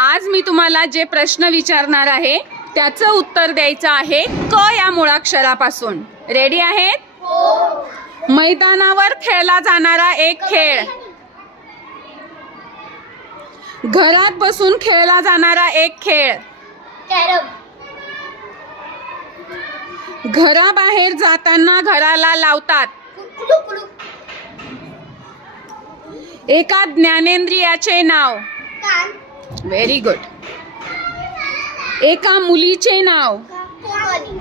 आज मी तुम्हाला जे प्रश्न विचारणार आहे त्याचं उत्तर द्यायचं आहे क या मुळाक्षरापासून. रेडी आहेत? मैदानावर खेळला जाणारा एक खेळ, घरात बसून खेळला जाणारा एक खेळ, कॅरम, घराबाहेर जाताना घराला लावतात, कुलूप, एका ज्ञानेंद्रियाचे नाव, कान, व्हेरी गुड, एका मुलीचे नाव, कोमल,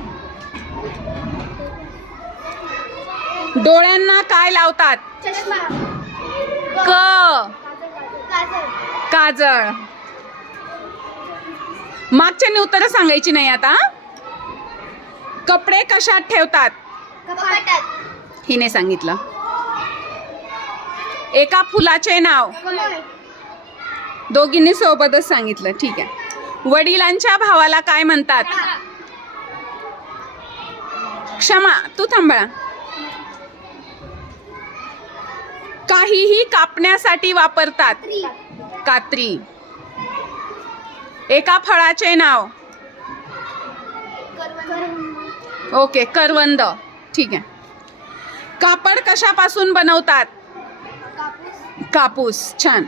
डोळ्यांना काय लावतात, चष्मा, क, काजळ, काजळ. मागच्या उत्तरं सांगायची नाही आता. कपडे कशात ठेवतात, कपाटात, हिने सांगितलं. एका फुलाचे नाव, कमळ, दोघींनी सोबतच सांगितलं. ठीक आहे. वडिलांच्या भावाला काय म्हणतात, क्षमा, तू थांबा. काहीही कापण्यासाठी वापरतात, त्रि, कात्री. एका फळाचे नाव, करवंद, ओके, करवंद. ठीक आहे. कापड कशापासून बनवतात, कापूस, कापूस. छान.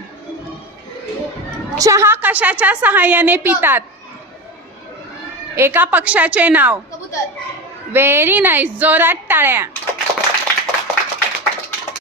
चहा कशाच्या सहाय्याने पितात, एका पक्षाचे नाव, कबूतर, व्हेरी नाईस. जोरात टाळ्या.